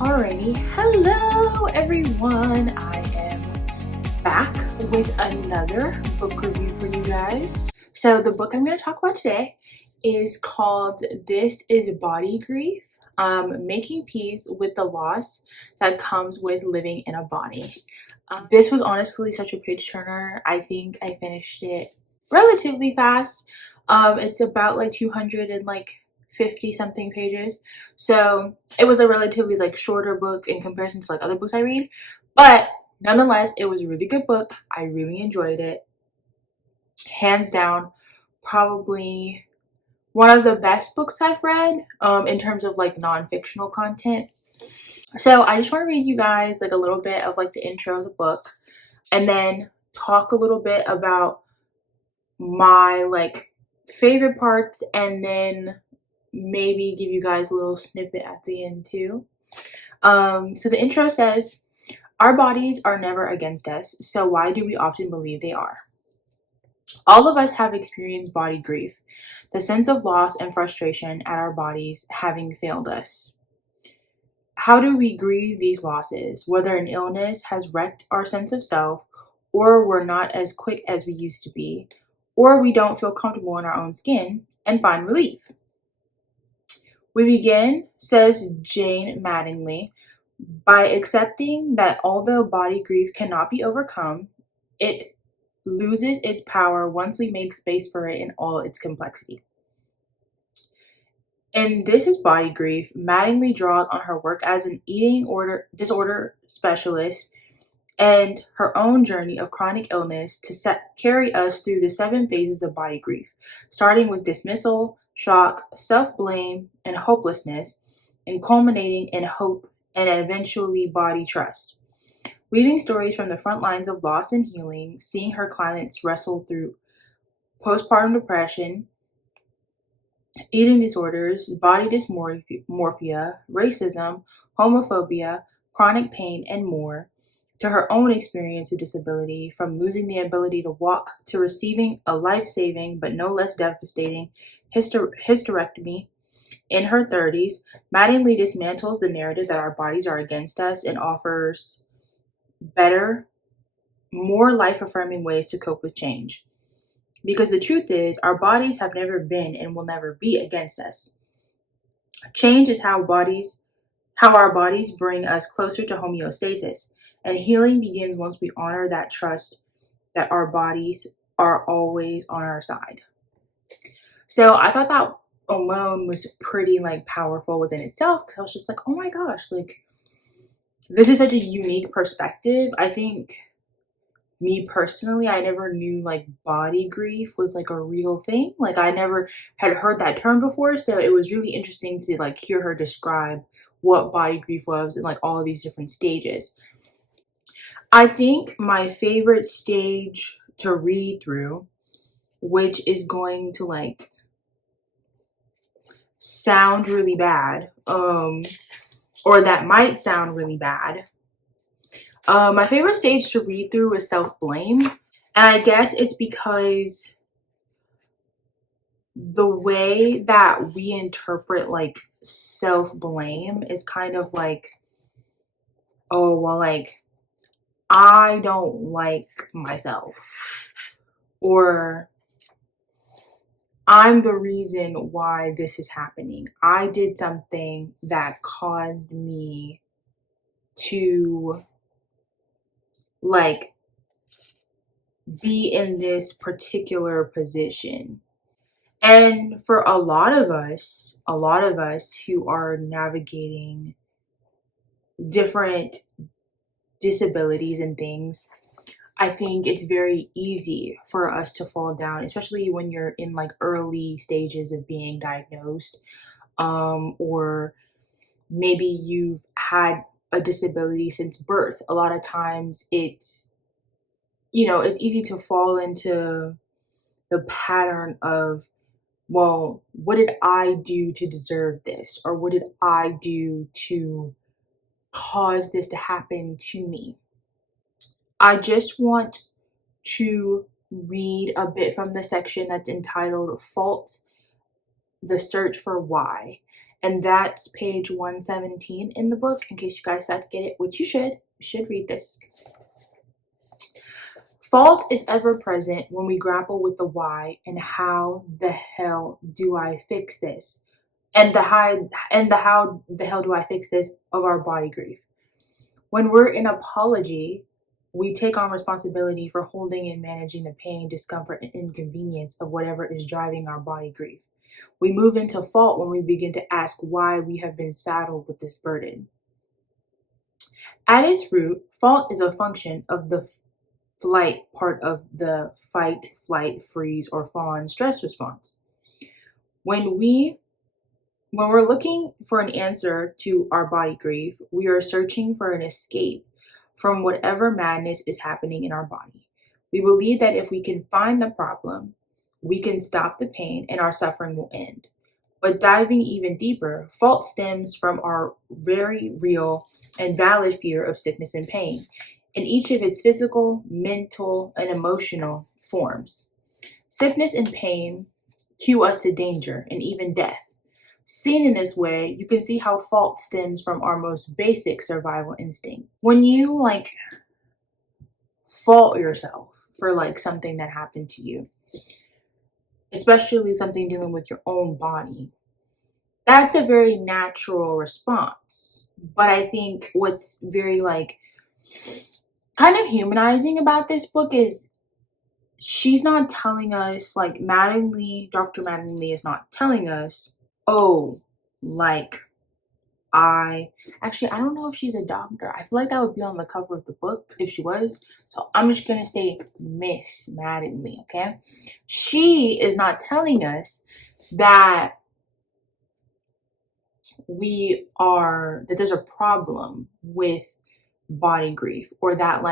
Alrighty, hello everyone. I am back with another book review for you guys. So the book I'm going to talk about today is called This is Body Grief, Making Peace with the Loss That Comes with Living in a Body. This was honestly such a page turner. I think I finished it relatively fast. It's about like 250 something pages, so it was a relatively like shorter book in comparison to like other books I read, but nonetheless it was a really good book. I really enjoyed it, hands down. Probably one of the best books I've read in terms of like non-fictional content. So I just want to read you guys like a little bit of like the intro of the book, and then talk a little bit about my like favorite parts, and then maybe give you guys a little snippet at the end too. So the intro says, "Our bodies are never against us, so why do we often believe they are? All of us have experienced body grief, the sense of loss and frustration at our bodies having failed us. How do we grieve these losses, whether an illness has wrecked our sense of self, or we're not as quick as we used to be, or we don't feel comfortable in our own skin and find relief? We begin," says Jayne Mattingly, "by accepting that although body grief cannot be overcome, it loses its power once we make space for it in all its complexity." In This is Body Grief, Mattingly draws on her work as an eating disorder specialist and her own journey of chronic illness to carry us through the 7 phases of body grief, starting with dismissal, shock, self-blame, and hopelessness, and culminating in hope and eventually body trust. Weaving stories from the front lines of loss and healing, seeing her clients wrestle through postpartum depression, eating disorders, body dysmorphia, racism, homophobia, chronic pain, and more, to her own experience of disability, from losing the ability to walk to receiving a life-saving but no less devastating hysterectomy in her 30s. Mattingly dismantles the narrative that our bodies are against us and offers better, more life-affirming ways to cope with change. Because the truth is, our bodies have never been and will never be against us. Change is how our bodies bring us closer to homeostasis, and healing begins once we honor that trust that our bodies are always on our side. So I thought that alone was pretty like powerful within itself, because I was just like, oh my gosh, like this is such a unique perspective. I think me personally, I never knew like body grief was like a real thing. Like I never had heard that term before, so it was really interesting to like hear her describe what body grief was and like all of these different stages. I think my favorite stage to read through, which is going to like sound really bad, or that might sound really bad. My favorite stage to read through is self-blame. And I guess it's because the way that we interpret like self-blame is kind of like, oh, well, like I don't like myself, or I'm the reason why this is happening. I did something that caused me to like be in this particular position. And for a lot of us who are navigating different disabilities and things, I think it's very easy for us to fall down, especially when you're in like early stages of being diagnosed, or maybe you've had a disability since birth. A lot of times it's easy to fall into the pattern of, well, what did I do to deserve this? Or what did I do to cause this to happen to me? I just want to read a bit from the section that's entitled Fault, the Search for Why. And that's page 117 in the book, in case you guys had to get it, which you should. You should read this. Fault is ever present when we grapple with the why and how the hell do I fix this? And the how the hell do I fix this of our body grief. When we're in apology, we take on responsibility for holding and managing the pain, discomfort, and inconvenience of whatever is driving our body grief. We move into fault when we begin to ask why we have been saddled with this burden. At its root, fault is a function of the flight part of the fight, flight, freeze, or fawn stress response. When we're looking for an answer to our body grief, we are searching for an escape from whatever madness is happening in our body. We believe that if we can find the problem, we can stop the pain and our suffering will end. But diving even deeper, fault stems from our very real and valid fear of sickness and pain in each of its physical, mental, and emotional forms. Sickness and pain cue us to danger and even death. Seen in this way, you can see how fault stems from our most basic survival instinct. When you fault yourself for something that happened to you, especially something dealing with your own body, that's a very natural response. But I think what's very kind of humanizing about this book is she's not telling us, Mattingly, Dr. Mattingly is not telling us, oh, I don't know if she's a doctor. I feel like that would be on the cover of the book if she was. So I'm just going to say Miss Mattingly, okay? She is not telling us that that there's a problem with body grief, or that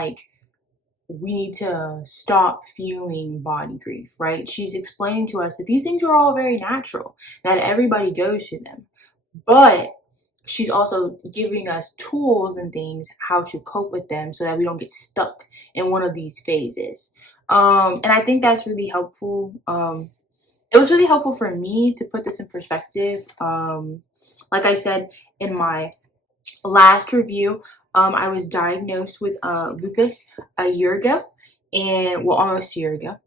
we need to stop feeling body grief, right? She's explaining to us that these things are all very natural, that everybody goes through them. But she's also giving us tools and things how to cope with them so that we don't get stuck in one of these phases. And I think that's really helpful. It was really helpful for me to put this in perspective. Like I said in my last review, I was diagnosed with lupus a year ago, almost a year ago.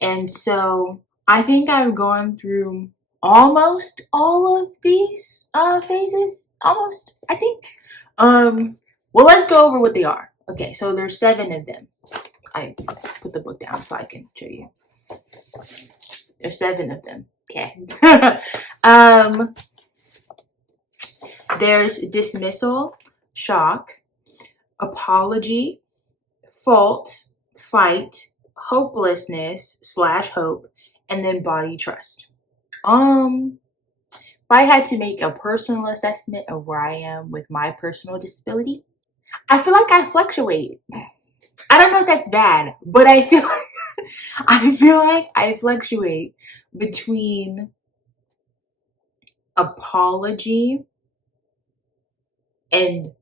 And so I think I've gone through almost all of these phases, almost, I think. Well, let's go over what they are. Okay, so there's 7 of them. I put the book down so I can show you. There's 7 of them. Okay. There's dismissal, shock, apology, fault, fight, hopelessness / hope, and then body trust. If I had to make a personal assessment of where I am with my personal disability, I feel like I fluctuate. I don't know if that's bad, but I feel like I fluctuate between apology and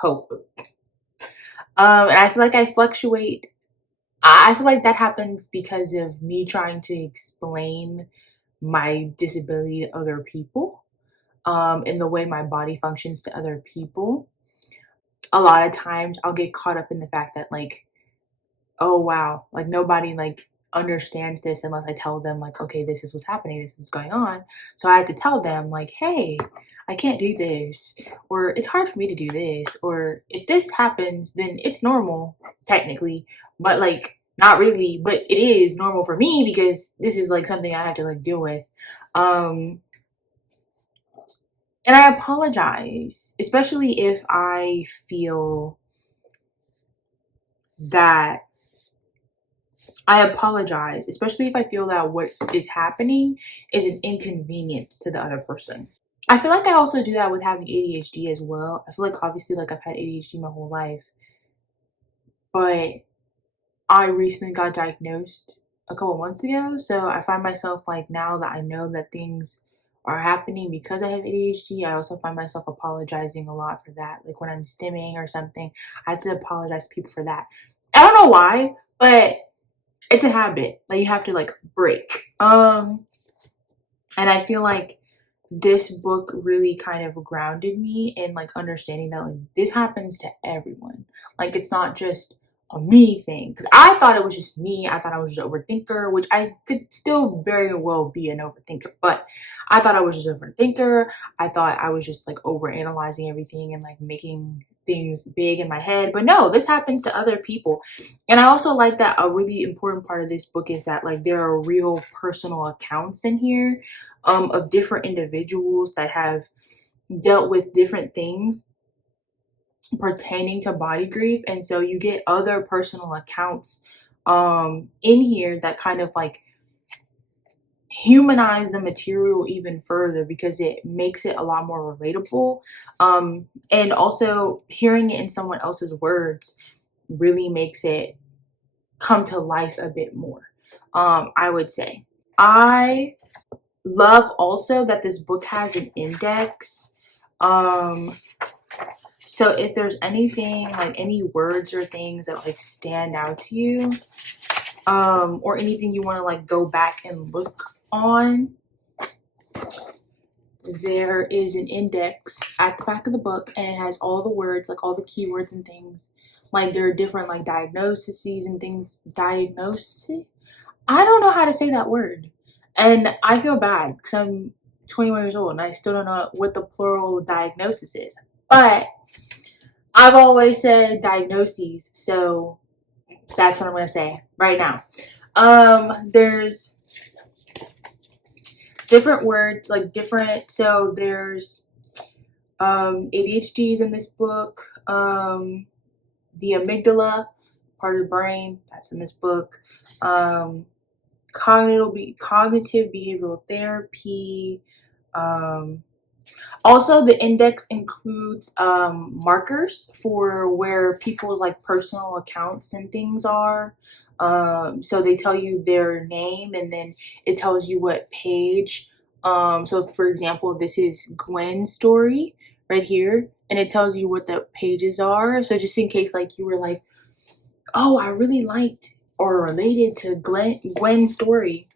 hope. And I feel like I fluctuate. I feel like that happens because of me trying to explain my disability to other people, and the way my body functions to other people. A lot of times I'll get caught up in the fact that oh wow, nobody understands this unless I tell them okay, this is what's happening, this is going on. So I had to tell them hey, I can't do this, or it's hard for me to do this, or if this happens, then it's normal, technically, but not really, but it is normal for me because this is something I have to deal with. And I apologize, especially if I feel that what is happening is an inconvenience to the other person. I feel like I also do that with having ADHD as well. I feel like obviously I've had ADHD my whole life, but I recently got diagnosed a couple months ago. So I find myself now that I know that things are happening because I have ADHD, I also find myself apologizing a lot for that. When I'm stimming or something, I have to apologize to people for that. I don't know why, but it's a habit that you have to break. And I feel like this book really kind of grounded me in like understanding that like this happens to everyone. Like it's not just a me thing. Because I thought it was just me. I thought I was just an overthinker, which I could still very well be an overthinker. But I thought I was just an overthinker. I thought I was just like overanalyzing everything and like making things big in my head. But no, this happens to other people. And I also like that a really important part of this book is that like there are real personal accounts in here of different individuals that have dealt with different things pertaining to body grief. And so you get other personal accounts in here that kind of like humanize the material even further because it makes it a lot more relatable. And also hearing it in someone else's words really makes it come to life a bit more, I would say. I love also that this book has an index. So if there's anything like any words or things that like stand out to you, or anything you want to like go back and look on, there is an index at the back of the book and it has all the words, like all the keywords and things. Like there are different like diagnoses and things. Diagnosis? I don't know how to say that word. And I feel bad because I'm 21 years old and I still don't know what the plural diagnosis is. But I've always said diagnoses, so that's what I'm going to say right now. There's different words, like different, so there's ADHDs in this book, the amygdala, part of the brain, that's in this book, cognitive behavioral therapy. Also, the index includes markers for where people's like personal accounts and things are. So they tell you their name and then it tells you what page. So for example, this is Gwen's story right here, and it tells you what the pages are. So just in case like you were like, oh, I really liked or related to Gwen's story,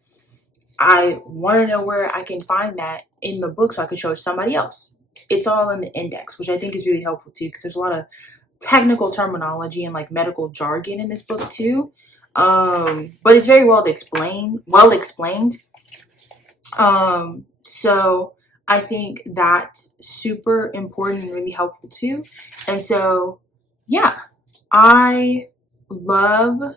I want to know where I can find that in the book so I can show it to somebody else. It's all in the index, which I think is really helpful too, because there's a lot of technical terminology and like medical jargon in this book too. But it's very well explained. So I think that's super important and really helpful too. And so, yeah, I loved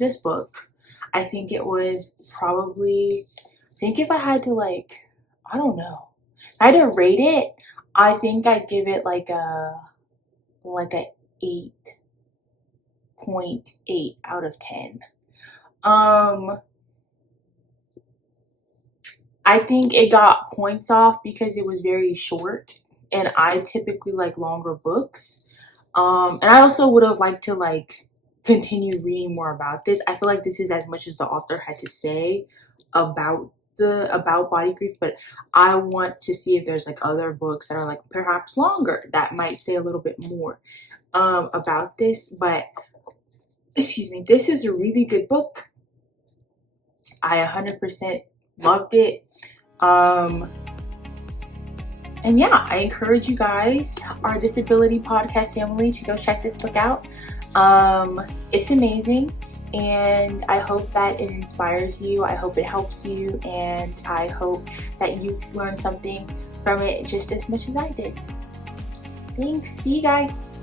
this book. I think it was probably, I think if I had to like, I don't know, if I had to rate it, I think I'd give it like a 8.8 out of 10. I think it got points off because it was very short and I typically like longer books. And I also would have liked to like continue reading more about this. I feel like this is as much as the author had to say about body grief, but I want to see if there's like other books that are like perhaps longer that might say a little bit more about this. But excuse me, this is a really good book. I 100% loved it. And yeah, I encourage you guys, our disability podcast family, to go check this book out. It's amazing, and I hope that it inspires you. I hope it helps you, and I hope that you learn something from it just as much as I did. Thanks. See you guys.